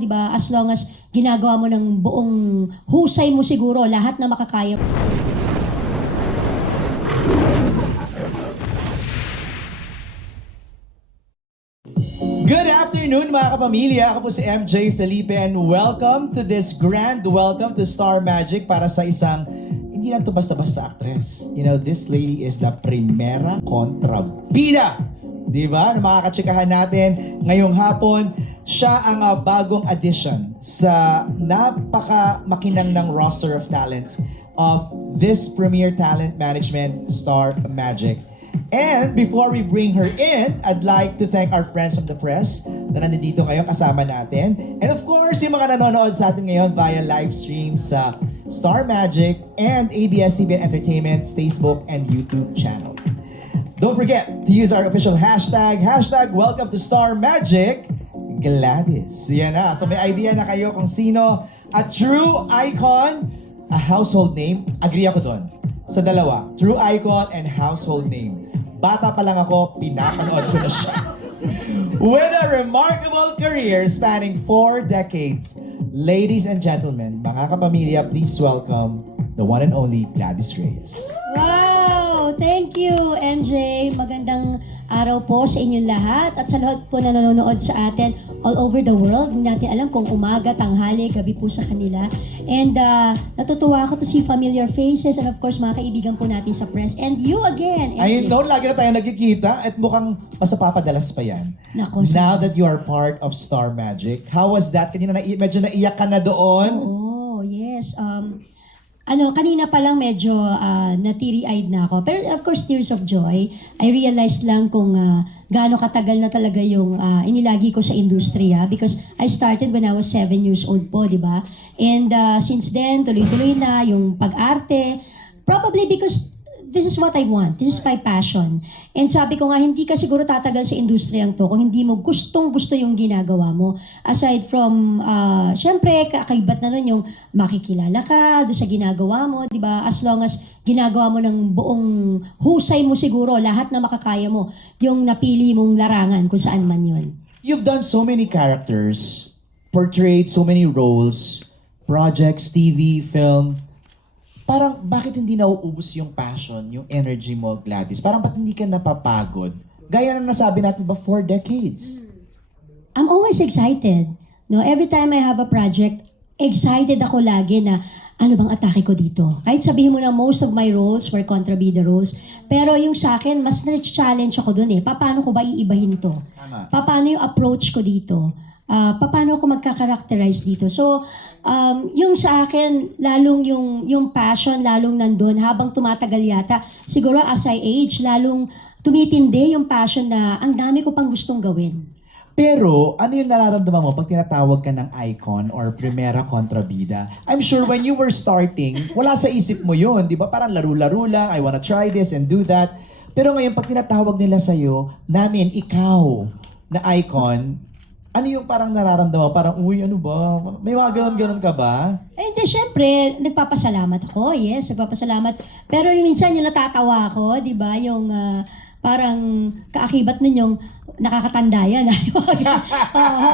'Di ba? As long as ginagawa mo ng buong husay mo siguro, lahat na makakaya. Good afternoon mga kapamilya! Ako po si MJ Felipe and welcome to this grand welcome to Star Magic para sa isang hindi lang to basta-basta actress. You know, this lady is the primera kontrabida. Diba? Na makakatsikahan natin ngayong hapon, siya ang bagong addition sa napaka-makinang ng roster of talents of this Premier Talent Management Star Magic. And before we bring her in, I'd like to thank our friends from the press na nandito ngayon kasama natin. And of course, yung mga nanonood sa atin ngayon via live stream sa Star Magic and ABS-CBN Entertainment Facebook and YouTube channel. Don't forget to use our official hashtag welcome to Star Magic Gladys. Yan na. So may idea na kayo kung sino a true icon, a household name. Agree ako doon. Sa dalawa, true icon and household name. Bata pa lang ako, pinapanood ko na siya. With a remarkable career spanning 4 decades. Ladies and gentlemen, mga kapamilya, please welcome the one and only Gladys Reyes. Wow! Thank you, MJ. Magandang araw po sa inyong lahat at sa lahat po na nanonood sa atin all over the world. Hindi natin alam kung umaga, tanghali, gabi po sa kanila. And natutuwa ako to see familiar faces and of course mga kaibigan po natin sa press. And you again, MJ. Ayun doon, lagi na tayo nagkikita at mukhang masapapadalas pa yan. Nako, Now that you are part of Star Magic, how was that? Kanina medyo naiyak ka na doon? Oh, yes. Kanina pa lang medyo na-teary-eyed na ako. Pero of course, tears of joy. I realized lang kung gaano katagal na talaga yung inilagi ko sa industriya because I started when I was 7 years old po, di ba? And since then, tuloy-tuloy na yung pag-arte. Probably because this is what I want. This is my passion. And sabi ko nga, hindi ka siguro tatagal sa industriyang to kung hindi mo gustong-gusto yung ginagawa mo. Aside from, syempre, kakaibat na nun yung makikilala ka doon sa ginagawa mo, di ba? As long as ginagawa mo ng buong husay mo siguro, lahat na makakaya mo, yung napili mong larangan kung saan man yun. You've done so many characters, portrayed so many roles, projects, TV, film. Parang bakit hindi nauubos yung passion, yung energy mo, Gladys? Parang ba't hindi ka napapagod? Gaya ng nasabi natin ba, 4 decades. I'm always excited. No, every time I have a project, excited ako lagi na ano bang atake ko dito. Kahit sabihin mo na most of my roles were kontrabida roles, pero yung sa akin, mas na-challenge ako dun eh. Paano ko ba iibahin to? Tama. Paano yung approach ko dito? Paano ako magka-characterize dito? So, yung sa akin, lalong yung passion, lalong nandun. Habang tumatagal yata, siguro as I age, lalong tumitindi yung passion na ang dami ko pang gustong gawin. Pero, ano yung nararamdaman mo pag tinatawag ka ng icon or primera kontrabida? I'm sure when you were starting, wala sa isip mo yun, di ba? Parang laro-laro lang, I wanna try this and do that. Pero ngayon, pag tinatawag nila sa'yo, namin, ikaw, na icon, ano yung parang nararamdaman? Parang, uy, ano ba? May mga ganon-ganon ka ba? Eh, di, syempre, nagpapasalamat ako. Yes, nagpapasalamat. Pero yung minsan yung natatawa ako, di ba? Yung parang kaakibat nun yung nakakatanda yan.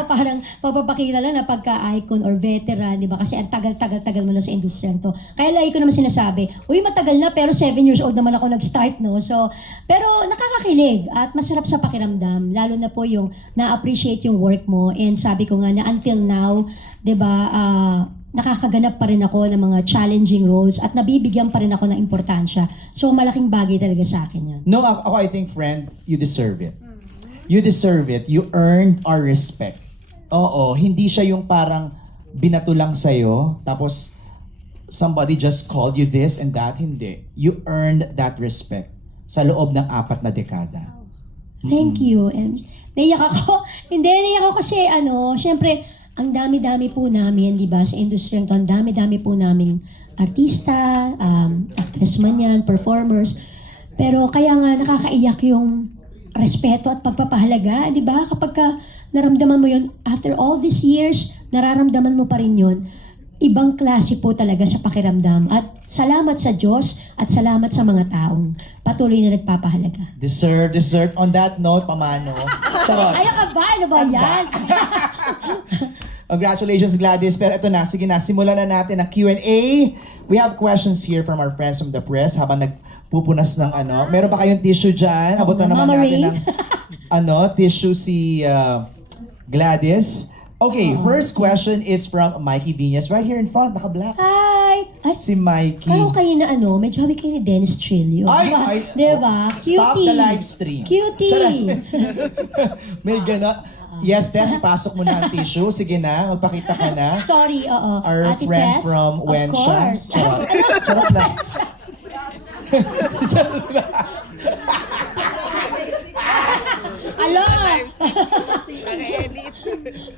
Parang pagpapakita lang na pagka-icon or veteran, di ba? Kasi ang tagal-tagal mo na sa industriyan to. Kaya lagi ko naman sinasabi, uy, matagal na pero 7 years old naman ako nag-start, no? So, pero nakakakilig at masarap sa pakiramdam. Lalo na po yung na-appreciate yung work mo. And sabi ko nga na until now, di ba, nakakaganap pa rin ako ng mga challenging roles at nabibigyan pa rin ako ng importansya. So, malaking bagay talaga sa akin yun. No, ako I think, friend, you deserve it. You deserve it. You earned our respect. Oo, hindi siya yung parang binato lang sa'yo, tapos somebody just called you this and that. Hindi. You earned that respect sa loob ng 4 na dekada. Thank you. And naiyak ako. Hindi, naiyak ako kasi syempre, ang dami-dami po namin, di ba, sa industriyang to, ang dami-dami po namin artista, actress man yan, performers. Pero kaya nga nakakaiyak yung respeto at pagpapahalaga, di ba? Kapag ka naramdaman mo yun, after all these years, nararamdaman mo pa rin yun. ibang klase po talaga sa pakiramdam. At salamat sa Diyos at salamat sa mga taong patuloy na nagpapahalaga. Deserve. On that note, pamano? Charot. Ay, ka ba? Ano ba yan? Congratulations, Gladys. Pero ito na, sige na, simulan na natin ang Q&A. We have questions here from our friends from the press habang nagpupunas ng ano. Meron ba kayong tissue dyan? Abutan naman Mama natin Ray. ng tissue si Gladys. Okay, first question is from Mikey Viñas. Right here in front, naka-black. Hi! Ay, Si Mikey. parang kayo na medyo habi kayo ni Dennis Trillo. Ay, Diba? Stop Cutie. the live stream. Cutie! May gana. Yes, Tess, ipasok mo na ang tissue. Sige na, magpakita ka na. Sorry, oo. Our Ate friend Tess? from Of Wensha. course. Charot. Ano? Charot lang. Charot lang. Alo!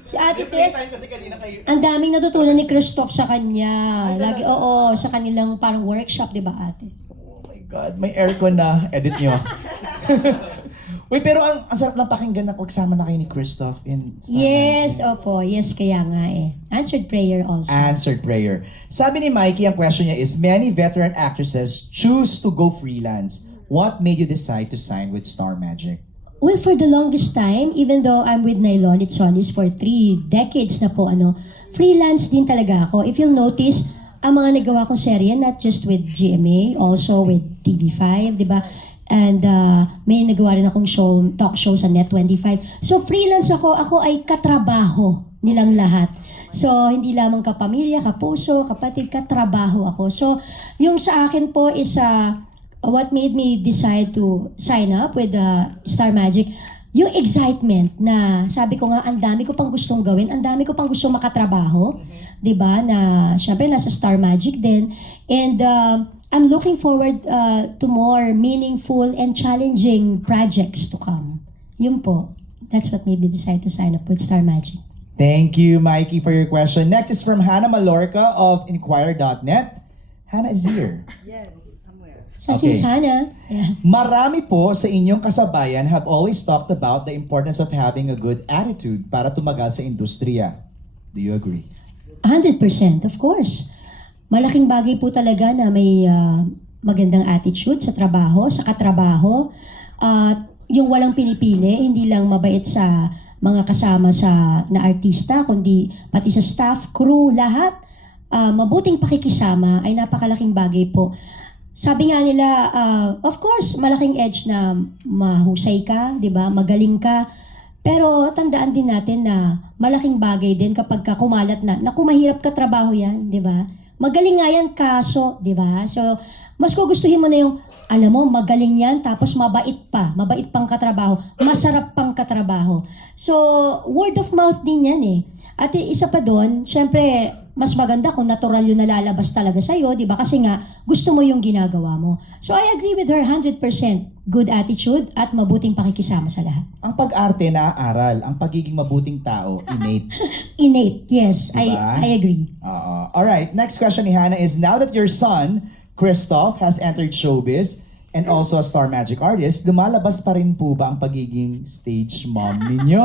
Si Ate Tess, Time kasi kanina kayo. ang daming natutunan ni Christoph sa kanya. Lagi, oo, sa kanilang parang workshop, di ba ate? Oh my God, may aircon na. Edit nyo. Wait, pero ang sarap lang pakinggan na pagsama na kayo ni Christoph in Star Yes, Magic. opo. Yes, kaya nga eh. Answered prayer also. Answered prayer. Sabi ni Mikey, ang question niya is, many veteran actresses choose to go freelance. What made you decide to sign with Star Magic? Well, for the longest time, even though I'm with Nailon Solis for 3 decades na po, freelance din talaga ako. If you'll notice, ang mga nagawa kong serye, not just with GMA, also with TV5, di ba? And may nagawa rin akong talk show sa Net25. So freelance ako ay katrabaho nilang lahat. So hindi lamang kapamilya, kapuso, kapatid, katrabaho ako. So yung sa akin po is what made me decide to sign up with Star Magic, yung excitement na sabi ko nga, ang dami ko pang gustong gawin, ang dami ko pang gustong makatrabaho, 'di ba? Na syempre nasa Star Magic din. And I'm looking forward to more meaningful and challenging projects to come. Yun po. That's what made me decide to sign up with Star Magic. Thank you, Mikey, for your question. Next is from Hannah Malorca of Inquirer.net. Hannah is here. Sa Okay. Sana. Yeah. Marami po sa inyong kasabayan have always talked about the importance of having a good attitude para tumagal sa industriya. Do you agree? 100%, of course. Malaking bagay po talaga na may magandang attitude sa trabaho, sa katrabaho. Yung walang pinipili, hindi lang mabait sa mga kasama na artista, kundi pati sa staff, crew, lahat. Mabuting pakikisama ay napakalaking bagay po. Sabi nga nila, of course, malaking edge na mahusay ka, 'di ba? Magaling ka. Pero tandaan din natin na malaking bagay din kapag kumalat na, naku, mahirap ka trabaho 'yan, 'di ba? Magaling nga yan kaso, 'di ba? So, mas gugustuhin mo na yung alam mo, magaling yan, tapos mabait pang katrabaho, masarap pang katrabaho. So, word of mouth din yan eh. At isa pa doon, syempre, mas maganda kung natural yung nalalabas talaga sa'yo, di ba? Kasi nga, gusto mo yung ginagawa mo. So, I agree with her 100%. Good attitude at mabuting pakikisama sa lahat. Ang pag-arte naaaral, ang pagiging mabuting tao, innate. Innate, yes. Diba? I agree. Alright, next question ni Hannah is, now that your son, Christoph, has entered showbiz and also a Star Magic artist, lumalabas pa rin po ba ang pagiging stage mom ninyo?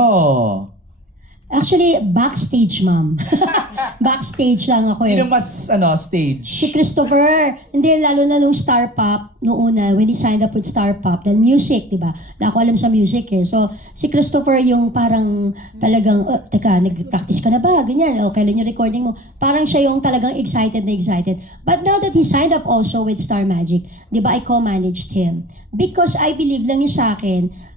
Actually, backstage, ma'am. Backstage lang ako eh. Sino mas, stage? Si Christopher, hindi, lalo na nung Star Pop, noong una, when he signed up with Star Pop, dahil music, di ba? Wala ako alam sa music eh. So, si Christopher yung parang talagang, teka, nag-practice ka na ba? Ganyan, kailan yung recording mo? Parang siya yung talagang excited na excited. But now that he signed up also with Star Magic, di ba, I co-managed him. Because I believe lang yun sa akin,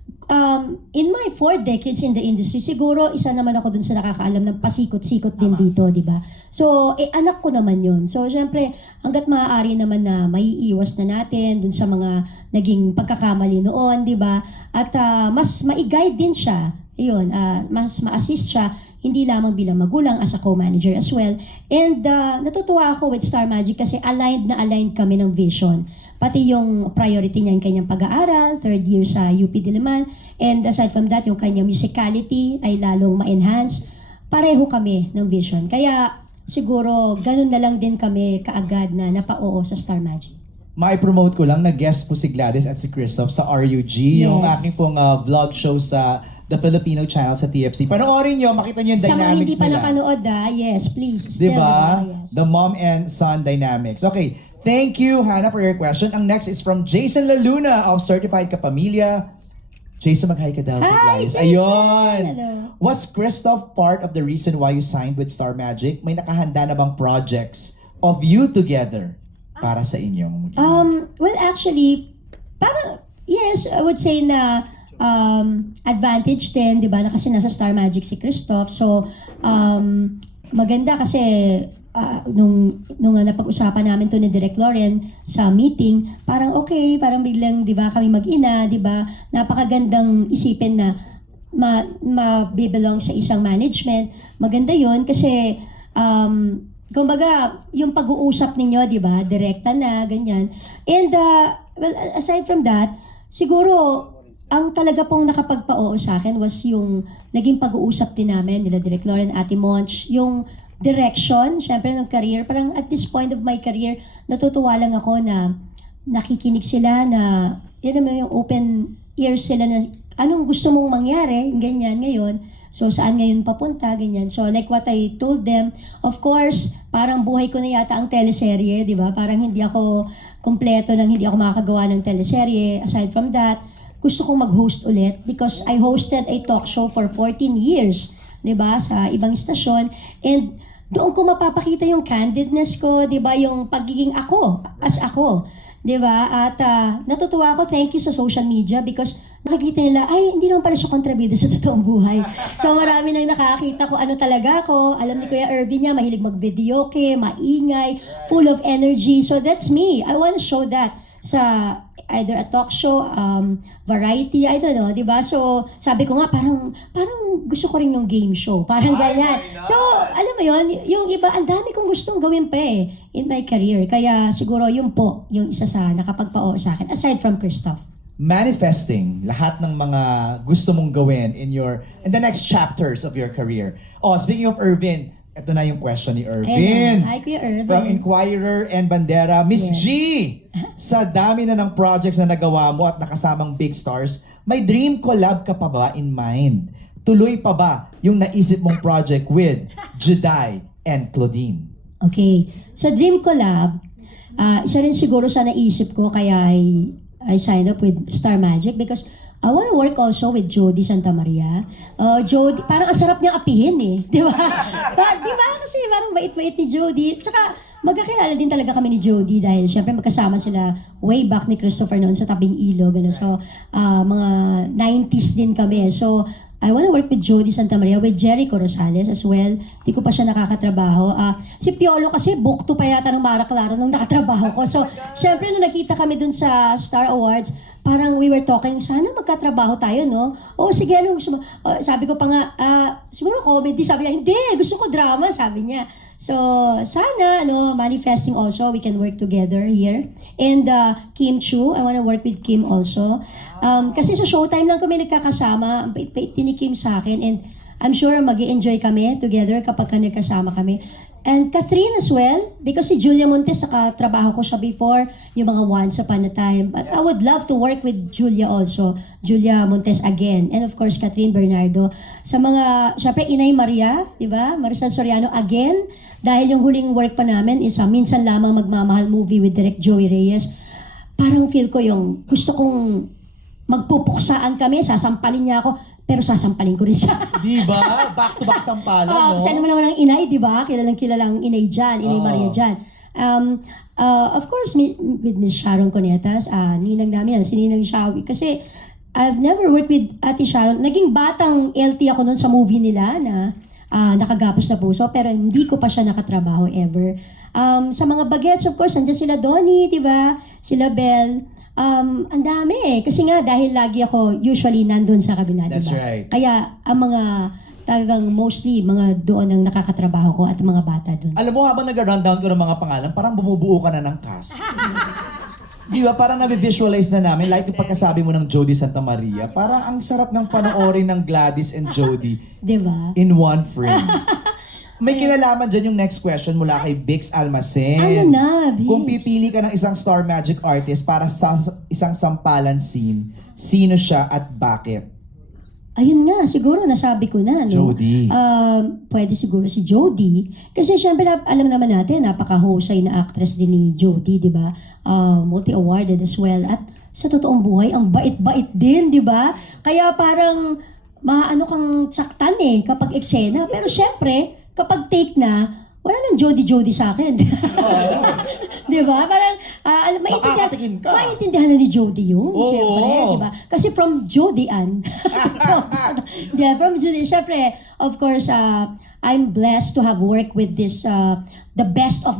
in my 4 decades in the industry, siguro isa naman ako dun sa nakakaalam ng pasikot-sikot din dito, di ba? So, anak ko naman yun. So, syempre, hanggat maaari naman na maiiwas na natin dun sa mga naging pagkakamali noon, di ba? At mas ma-guide din siya. Ayun, mas ma-assist siya, hindi lamang bilang magulang as a co-manager as well. And natutuwa ako with Star Magic kasi aligned kami ng vision. Pati yung priority niya, yung kanyang pag-aaral, 3rd year sa UP Diliman. And aside from that, yung kanyang musicality ay lalong ma-enhance. Pareho kami ng vision. Kaya siguro, ganun na lang din kami kaagad na napao sa Star Magic. Ma-promote ko lang, nag-guest po si Gladys at si Christoph sa RUG, yung Yes. aking pong vlog show sa The Filipino Channel sa TFC. Panoorin nyo, makita nyo yung Sa mga dynamics hindi pa nila. nakanood yes, please. Still, Diba? yes. The mom and son dynamics. Okay, thank you, Hannah, for your question. Ang next is from Jason Laluna of Certified Kapamilya. Jason, mag-hi ka daw. Hi, Gladys. Jason! Ayun! Hello. Was Christoph part of the reason why you signed with Star Magic? May nakahanda na bang projects of you together para sa inyong Well, actually, parang, yes, I would say na advantage din, di ba, na kasi nasa Star Magic si Christoph. So, maganda kasi nung napag-usapan namin to ni Direk Lauren sa meeting, parang okay, parang biglang, di ba, kami mag-ina, di ba, napakagandang isipin na ma-belong sa isang management. Maganda yon kasi, kumbaga, yung pag-uusap ninyo, di ba, direkta na, ganyan. And, well, aside from that, siguro, ang talaga pong nakapagpa-oo sa akin was yung naging pag-uusap din namin nila Direk Lauren, Ate Monch, yung direction, syempre ng career. Parang at this point of my career, natutuwa lang ako na nakikinig sila na, yun naman yung open ears sila na anong gusto mong mangyari, ganyan ngayon. So, saan ngayon papunta, ganyan. So, like what I told them, of course, parang buhay ko na yata ang teleserye, di ba? Parang hindi ako kumpleto hindi ako makakagawa ng teleserye. Aside from that, gusto kong mag-host ulit because I hosted a talk show for 14 years, 'di ba, sa ibang istasyon, and doon ko mapapakita yung candidness ko, 'di ba, yung pagiging ako, as ako, 'di ba? At natutuwa ako, thank you sa social media because nakikita nila, ay, hindi naman pala siya kontrabida sa totoong buhay. So marami nang nakakita ko ano talaga ako. Alam ni Kuya Irvin niya, mahilig mag-videoke, maingay, full of energy. So that's me. I want to show that sa either a talk show, variety, I don't know, di ba? So, sabi ko nga, parang gusto ko rin yung game show. Parang ganyan. So, alam mo yon, yung iba, ang dami kong gustong gawin pa in my career. Kaya siguro yun po, yung isa sa nakapagpao sa akin, aside from Christoph. Manifesting lahat ng mga gusto mong gawin in the next chapters of your career. Oh, speaking of Irvin, ito na yung question ni Irvin. Hi, Kuya Irvin. From Inquirer and Bandera, Miss Yes. G! Sa dami na ng projects na nagawa mo at nakasamang big stars, may dream collab ka pa ba in mind? Tuloy pa ba yung naisip mong project with Juday and Claudine? Okay. Sa Dream Collab, isa rin siguro sa naisip ko kaya I signed up with Star Magic because I want to work also with Jody Santa Maria. Jody, parang ang sarap niyang apihin eh. Di ba? Di ba? Kasi parang bait-bait ni Jody. Tsaka magkakilala din talaga kami ni Jody dahil syempre magkasama sila way back ni Christopher noon sa tabing ilog. Ano? So, mga 90s din kami. So, I want to work with Jody Santa Maria, with Jericho Rosales as well. Di ko pa siya nakakatrabaho. Si Piolo kasi book to pa yata ng Mara Clara nung nakatrabaho ko. So, syempre nung nakita kami dun sa Star Awards, parang we were talking, sana magkatrabaho tayo, no? O sige, ano gusto mo? Sabi ko pa nga, siguro comedy. Sabi niya, hindi, gusto ko drama, sabi niya. So, sana, manifesting also, we can work together here. And Kim Chu, I wanna work with Kim also. Kasi sa Showtime lang kami nagkakasama, ang bait-bait din ni Kim sa akin, and I'm sure mag-i-enjoy kami together kapag nagkasama kami. And Catherine as well, because si Julia Montes, trabaho ko siya before, yung mga Once Upon a Time. But I would love to work with Julia also, Julia Montes again. And of course, Catherine Bernardo. Sa mga, syempre, Inay Maria, di ba? Marisol Soriano again. Dahil yung huling work pa namin is Minsan Lamang Magmamahal movie with Direk Joey Reyes. Parang feel ko yung gusto kong magpupuksaan kami, sasampalin niya ako, pero sasampalin ko rin siya. Di ba? Back to back sampalan, no? Kasi ano naman ang inay, di ba? Kilalang inay dyan, Inay Maria dyan. Of course, with Miss Sharon Conetas, ninang namin yan, si Ninang Shawi. Kasi I've never worked with Ate Sharon. Naging batang LT ako noon sa movie nila na Nakagapos na Puso, pero hindi ko pa siya nakatrabaho ever. Sa mga bagets, of course, nandiyan sila Donnie, di ba? Sila Belle. Ang dami eh. Kasi nga, dahil lagi ako usually nandun sa kabila, That's diba? right. Kaya, ang mga talagang mostly, mga doon ang nakakatrabaho ko at mga bata doon. Alam mo, habang nag-rundown ko ng mga pangalan, parang bumubuo ka na ng cast. Di ba? Parang nabivisualize na namin, like yung pagkasabi mo ng Jody Santa Maria, parang ang sarap ng panoorin ng Gladys and Jody Diba? in one frame. May kinalaman dyan yung next question mula kay Bix Almacen. Ano na, Bix? Kung pipili ka ng isang Star Magic artist para sa isang sampalan scene, sino siya at bakit? Ayun nga, siguro nasabi ko na, no? Jody. Pwede siguro si Jody. Kasi syempre, alam naman natin, napaka-husay na actress din ni Jody, di ba? Multi-awarded as well. At sa totoong buhay, ang bait-bait din, di ba? Kaya parang maano kang saktan kapag eksena. Pero syempre, kapag take na, wala nang Jody-Jody sa akin. Di ba? Parang, Makakatikim ka. maintindihan na ni Jody yun. Oo. Syempre, di ba? Kasi from Jody Ann. From Jody, syempre, of course, I'm blessed to have worked with this, the best of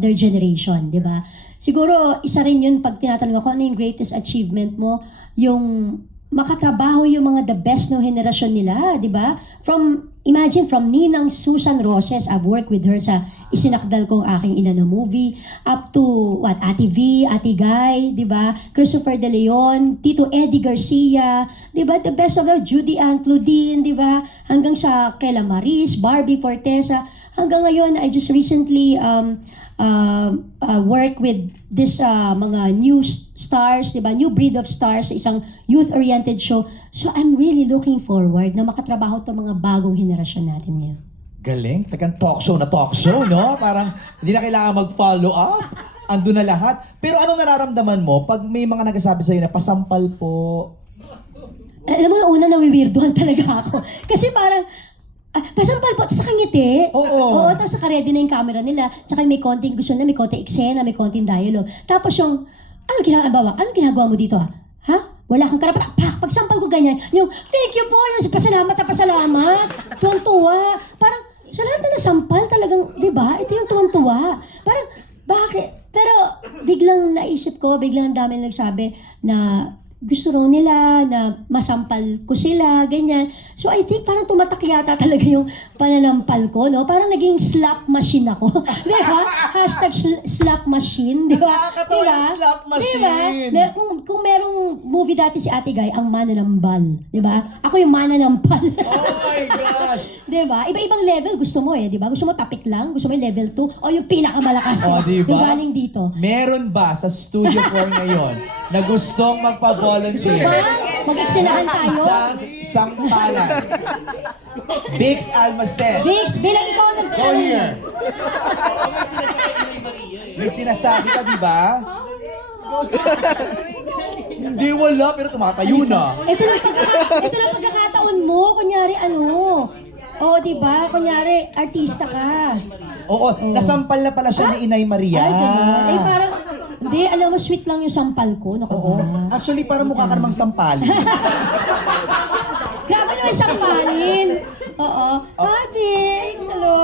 their generation, di ba? Siguro, isa rin yun pag tinatanong ako, ano yung greatest achievement mo? Yung makatrabaho yung mga the best ng henerasyon nila, di ba? Imagine, from Ninang Susan Roses, I've worked with her sa Isinakdal Kong Aking Ina na movie, up to, Ate V, Ate Guy, di ba? Christopher De Leon, Tito Eddie Garcia, di ba? The best of them, Judy Ann Claudine, di ba? Hanggang sa Kela Maris, Barbie Fortesa, hanggang ngayon, I just recently, work with this mga new stars, di ba? New breed of stars sa isang youth-oriented show. So I'm really looking forward na makatrabaho to mga bagong henerasyon natin ngayon. Galing. Tagang talk show, no? Parang hindi na kailangan mag-follow up. Andun na lahat. Pero anong nararamdaman mo pag may mga nagsasabi sa'yo na pasampal po? Alam mo, una nawiwirdohan talaga ako. Kasi parang, pasampal po, sa kangiti. Oo. Tapos naka-ready na yung camera nila. Tsaka may konting gusto na, may konting eksena, may konting dialogue. Tapos yung, anong ginagawa mo dito ha? Wala kang karapatan. Pagsampal ko ganyan, yung, thank you po, yung pasalamat na pasalamat. Tuwang-tuwa. Parang, sa lahat na nasampal talagang, di ba? Ito yung tuwang-tuwa. Parang, bakit? Pero, biglang naisip ko, biglang ang dami nagsabi na, gusto raw nila na masampal ko sila, ganyan. So I think parang tumatak yata talaga yung pananampal ko, no? Parang naging slap machine ako. Di ba? Hashtag slap machine, di ba? Nakakatawa yung slap machine. Di ba? Kung merong movie dati si Ate Guy, ang mananambal. Di ba? Ako yung mananampal. Oh my gosh! Di ba? Iba-ibang level gusto mo di ba? Gusto mo tapik lang? Gusto mo yung level 2? O yung pinakamalakas? Oh, di ba? Yung galing dito. Meron ba sa Studio 4 ngayon na gustong magpa-volunteer? Diba? Mag-eksinahan tayo. Isang palan. Bix Almacen. Vix, bilang ikaw ang Go here. May sinasabi ka, di ba? Hindi, wala, pero tumatayo na. Ito lang pagkakataon mo. Kunyari, Oo, di ba? Kunyari, artista ka. Oo, nasampal na pala siya ni Inay Maria. Ay, gano'n. Parang, hindi, alam mo, sweet lang yung sampal ko. Naku, Oo. Actually, parang mukha ka namang sampalin. Grabe naman sampalin. Oo. Hi, Vix. Hello.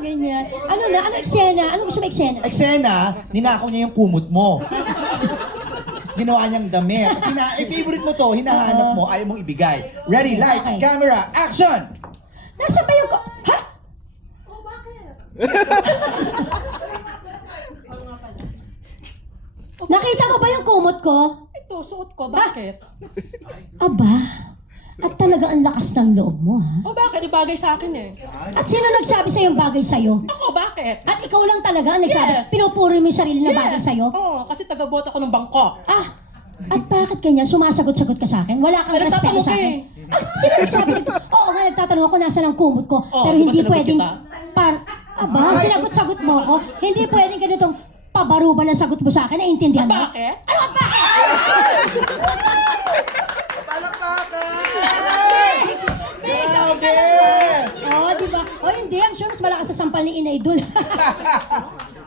Ganyan. Ano eksena? Ano gusto mo eksena? Eksena, ninakaw niya yung kumot mo. Tapos ginawa niyang damit. Kasi favorite mo to, hinahanap mo, ayaw mong ibigay. Ready, lights, Okay. camera, action! Nasaan ba yung Ha? Nakita mo ba yung kumot ko? Ito, suot ko. Bakit? Aba, at talaga ang lakas ng loob mo, ha? O bakit? Ibagay sa akin eh. At sino nagsabi sa'yo yung bagay sa'yo? Ako, bakit? At ikaw lang talaga ang nagsabi, Yes. pinupuri mo yung sarili na bagay sa'yo? Oo, kasi taga-bota ko ng bangko. At bakit ganyan? Sumasagot-sagot ka sa akin? Wala kang Pero respeto nagtatanong sa ka akin? Sino nagsabi nito? Oo nga, nagtatanong ako nasa ng kumot ko. Oo, pero di ba hindi sinagot pwedeng... kita? Aba, sinagot-sagot mo ako. Hindi pwedeng ganitong pabaruban ang sagot mo sa akin. Naiintindihan mo? Bakit? Ano at bakit? Bix, okay ka lang ba? Oo, di ba? O hindi, I'm sure mas malakas sa sampal ni Inay dun.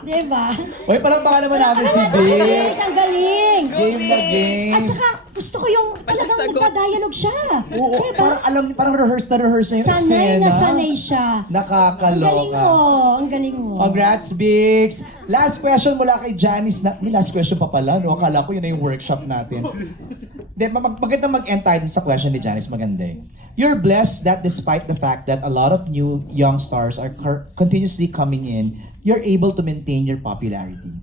Di ba? Uy, parang baka naman natin si Bix. Ang galing! Game na game. At saka, gusto ko yung talagang nagpa-dialogue siya. Oo, Diba? parang rehearse na yung Sanay na eksena. sanay siya. Ang galing Nakakaloka. mo. Ang galing mo. Congrats, Bix! Last question mula kay Janice. May last question pa pala, no? Akala ko yun na yung workshop natin. Maganda mag-end tayo din sa question ni Janice. Maganda eh. You're blessed that despite the fact that a lot of new young stars are continuously coming in, you're able to maintain your popularity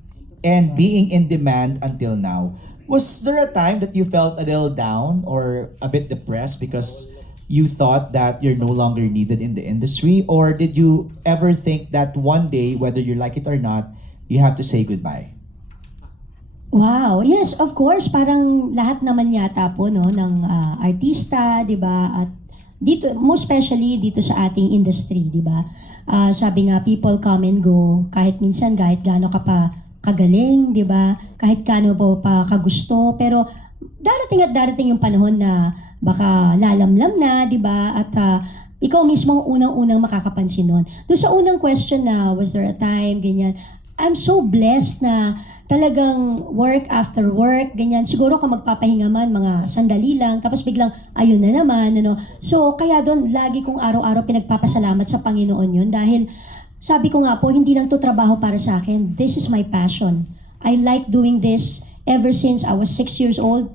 and being in demand until now. Was there a time that you felt a little down or a bit depressed because you thought that you're no longer needed in the industry? Or did you ever think that one day, whether you like it or not, you have to say goodbye? Wow. Yes, of course. Parang lahat naman yata po no, ng artista, di ba? At dito, most especially dito sa ating industry, di ba? Sabi nga, people come and go. Kahit minsan, kahit gaano ka pa kagaling, di ba? Kahit kano po pa kagusto, pero darating at darating yung panahon na baka lalamlam na, di ba? At ikaw mismo ang unang-unang makakapansin nun. Doon sa unang question na, was there a time, ganyan, I'm so blessed na talagang work after work, ganyan. Siguro kung magpapahinga man, mga sandali lang, tapos biglang, ayun na naman, ano. So, kaya doon, lagi kong araw-araw pinagpapasalamat sa Panginoon yun dahil sabi ko nga po, hindi lang to trabaho para sa akin. This is my passion. I like doing this ever since I was 6 years old.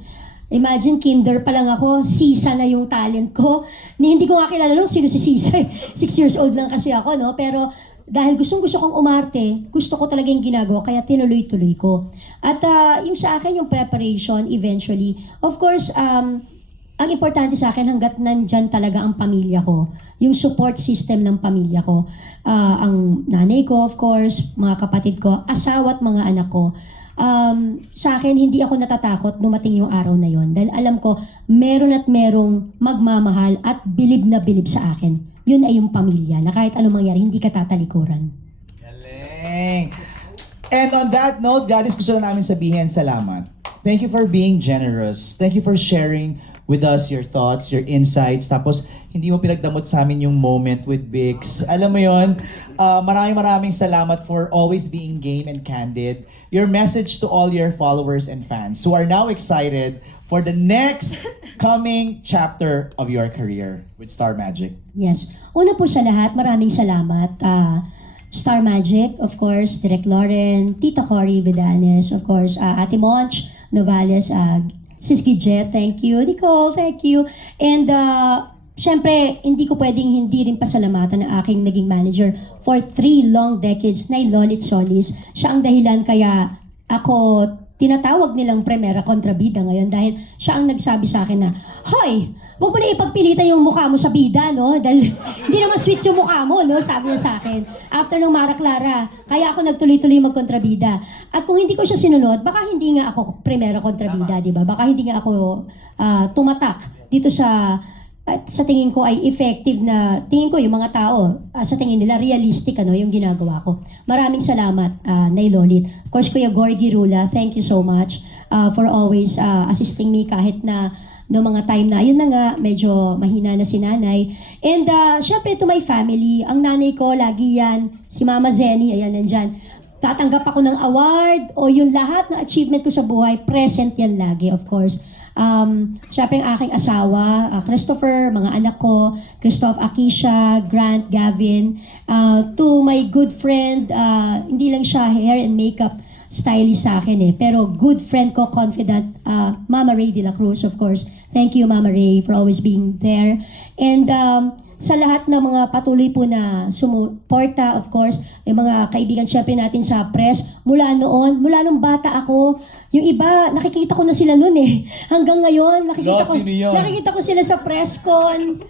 Imagine, kinder pa lang ako, Sisa na yung talent ko. Hindi ko nga kilala nung sino si Sisa. 6 years old lang kasi ako, no? Pero dahil gustong-gusto kong umarte, gusto ko talaga yung ginagawa, kaya tinuloy-tuloy ko. At yung sa akin, yung preparation, eventually, of course, ang importante sa akin hanggat nandyan talaga ang pamilya ko, yung support system ng pamilya ko. Ang nanay ko, of course, mga kapatid ko, asawa at mga anak ko. Sa akin, hindi ako natatakot dumating yung araw na yon dahil alam ko, meron at merong magmamahal at bilib na bilib sa akin. Yun ay yung pamilya na kahit anong mangyari, hindi ka tatalikuran. Galing! And on that note, guys, gusto na namin sabihin salamat. Thank you for being generous. Thank you for sharing with us your thoughts, your insights. Tapos, hindi mo pinagdamot sa amin yung moment with Bix. Alam mo yon, maraming salamat for always being game and candid. Your message to all your followers and fans who are now excited for the next coming chapter of your career with Star Magic. Yes. Una po sa lahat, maraming salamat. Star Magic, of course, Direk Lauren, Tita Cory Vidanes, of course, Ate Monch Novales, Sis Gidget, thank you. Nicole, thank you. And syempre, hindi ko pwedeng hindi rin pasalamatan ang aking naging manager for 3 long decades na Lolit Solis. Siya ang dahilan kaya ako tinatawag nilang Primera Kontrabida ngayon dahil siya ang nagsabi sa akin na, "Hoy, huwag mo na ipagpilitan yung mukha mo sa bida, no? Dahil hindi naman sweet yung mukha mo, no?" Sabi niya sa akin. After nung Mara Clara, kaya ako nagtuloy-tuloy magkontrabida. At kung hindi ko siya sinunod, baka hindi nga ako Primera Kontrabida, di ba? Baka hindi nga ako tumatak dito at sa tingin ko ay effective na, tingin ko yung mga tao, sa tingin nila realistic yung ginagawa ko. Maraming salamat, Nay Lolit. Of course, Kuya Gorgie Rula, thank you so much for always assisting me kahit na no mga time na, yun na nga, medyo mahina na si nanay. And syempre to my family, ang nanay ko, lagi yan, si Mama Zenny, ayan, nandyan. Tatanggap ako ng award o yung lahat na achievement ko sa buhay, present yan lagi, of course. Syempre ang aking asawa, Christopher, mga anak ko, Christoph, Akisha, Grant, Gavin, to my good friend, hindi lang siya hair and makeup stylist sa akin pero good friend ko, confidant, Mama Ray de la Cruz, of course. Thank you, Mama Ray, for always being there. And sa lahat ng mga patuloy po na sumuporta, of course, yung mga kaibigan syempre natin sa press, mula nung bata ako, yung iba, nakikita ko na sila noon Hanggang ngayon, nakikita ko sila sa press con,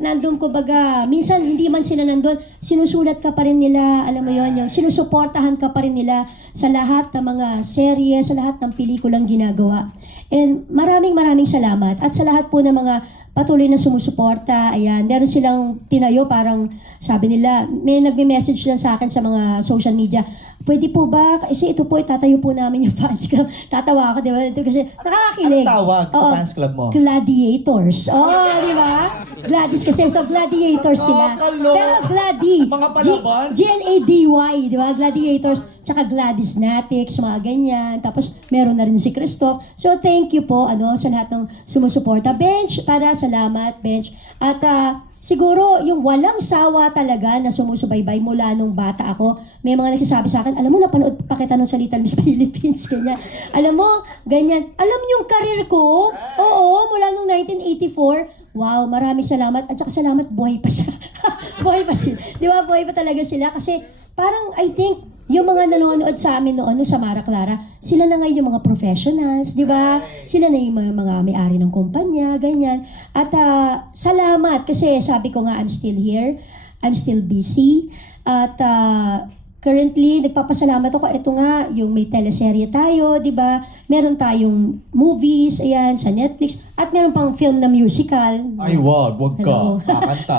nandun ko baga, minsan hindi man sila nandun, sinusulat ka pa rin nila, alam mo yon, yung sinusuportahan ka pa rin nila sa lahat ng mga serye, sa lahat ng pelikulang ginagawa. And maraming salamat. At sa lahat po ng mga patuloy na sumusuporta, ayan, meron silang tinayo, parang sabi nila, may nagme-message lang sa akin sa mga social media, pwede po ba, kasi ito po, itatayo po namin yung fans club. Tatawa ako, di ba? Ito kasi nakakakilig. Anong tawag sa fans club mo? Gladiators. Di ba? Gladys kasi, so gladiators sila. Pero Glady. Mga palaban? Glady, di ba? Gladiators. Tsaka Gladys Natix, mga ganyan. Tapos, meron na rin si Christoph. So, thank you po, sa lahat ng sumusuporta. Bench, salamat, Bench. At, siguro, yung walang sawa talaga na sumusubaybay mula nung bata ako, may mga nagsasabi sa akin, alam mo, napanood pa kita nung sa Little Miss Philippines, ganyan. Alam mo, ganyan. Alam niyo yung career ko? Oo, mula nung 1984. Wow, maraming salamat. At saka salamat, buhay pa siya. Buhay pa sila. Di ba, buhay pa talaga sila. Kasi, parang, I think, yung mga nanonood sa amin noon sa Mara Clara, sila na ngayon yung mga professionals, di ba? Sila na yung mga may-ari ng kumpanya, ganyan. At salamat kasi sabi ko nga, I'm still here. I'm still busy. At currently, nagpapasalamat ako. Ito nga, yung may teleserye tayo, di ba? Meron tayong movies, ayan, sa Netflix. At meron pang film na musical. Ay, wag Hello. ka. Kakanta.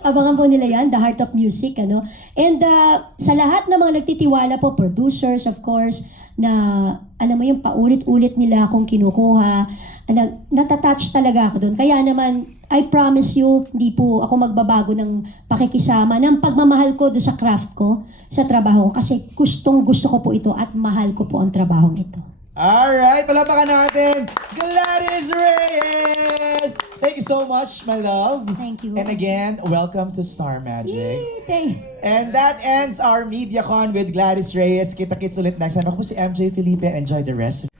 Abangan po nila yan, The Heart of Music, ano? And sa lahat ng mga nagtitiwala po, producers, of course, na alam mo yung paulit-ulit nila akong kinukuha, natatouch talaga ako doon. Kaya naman, I promise you, hindi po ako magbabago ng pakikisama, ng pagmamahal ko doon sa craft ko, sa trabaho ko. Kasi gusto ko po ito at mahal ko po ang trabahong ito. Alright, palapakan natin, Gladys Reyes! Thank you so much, my love. Thank you. And again, welcome to Star Magic. Yay! And that ends our MediaCon with Gladys Reyes. Kita-kits ulit next time. Ako po si MJ Felipe. Enjoy the rest of